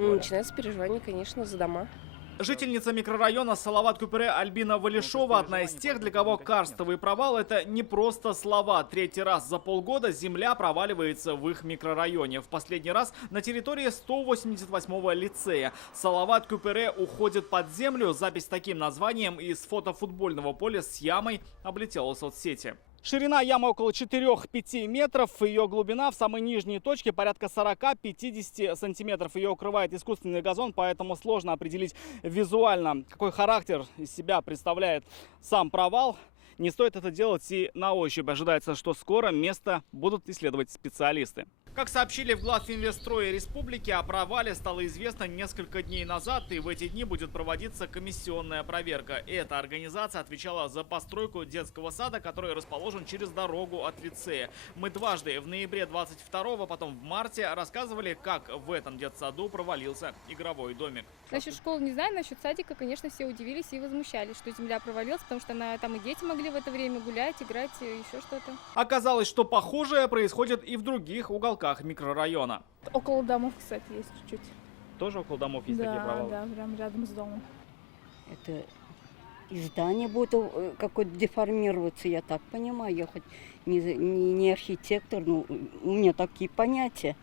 Начинается переживание, конечно, за дома. Жительница микрорайона Салават-Кюпере Альбина Валишова одна из тех, для кого карстовый провал – это не просто слова. Третий раз за полгода земля проваливается в их микрорайоне. В последний раз на территории 188-го лицея. Салават-Кюпере уходит под землю. Запись с таким названием из фото футбольного поля с ямой облетела соцсети. Ширина ямы около 4-5 метров, ее глубина в самой нижней точке порядка 40-50 сантиметров. Ее укрывает искусственный газон, поэтому сложно определить визуально, какой характер из себя представляет сам провал. Не стоит это делать и на ощупь. Ожидается, что скоро место будут исследовать специалисты. Как сообщили в Главинвестрое Республики, о провале стало известно несколько дней назад, и в эти дни будет проводиться комиссионная проверка. Эта организация отвечала за постройку детского сада, который расположен через дорогу от лицея. Мы дважды, в ноябре 22-го, потом в марте, рассказывали, как в этом детсаду провалился игровой домик. Насчет школы не знаю, насчет садика, конечно, все удивились и возмущались, что земля провалилась, потому что там и дети могли в это время гулять, играть, еще что-то. Оказалось, что похожее происходит и в других уголках микрорайона. Около домов, кстати, есть чуть-чуть. Тоже около домов есть такие провалы? Да, прям рядом с домом. Это и здание будет какое-то деформироваться, я так понимаю. Я хоть не архитектор, но у меня такие понятия.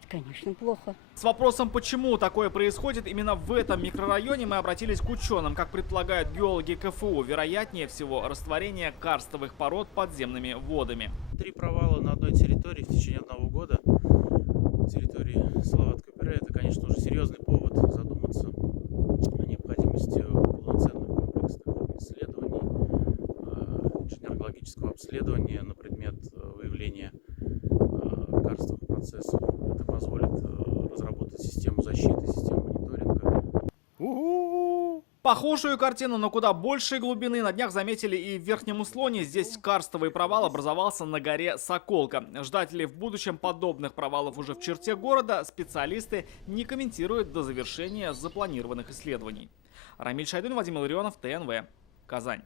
Это, конечно, плохо. С вопросом, почему такое происходит именно в этом микрорайоне, мы обратились к ученым. Как предполагают геологи КФУ, вероятнее всего растворение карстовых пород подземными водами. 3 провала на одной территории в течение 1 года. Территории Салават-Кюпере — это, конечно, уже серьезный повод задуматься о необходимости полноценных комплексных исследований, инженерно-геологического обследования на предмет выявления карстовых процессов. Это позволит разработать систему защиты, систему мониторинга. Похожую картину, но куда большей глубины на днях заметили и в Верхнем Услоне. Здесь карстовый провал образовался на горе Соколка. Ждать ли в будущем подобных провалов уже в черте города, специалисты не комментируют до завершения запланированных исследований. Рамиль Шайдун, Вадим Илларионов, ТНВ, Казань.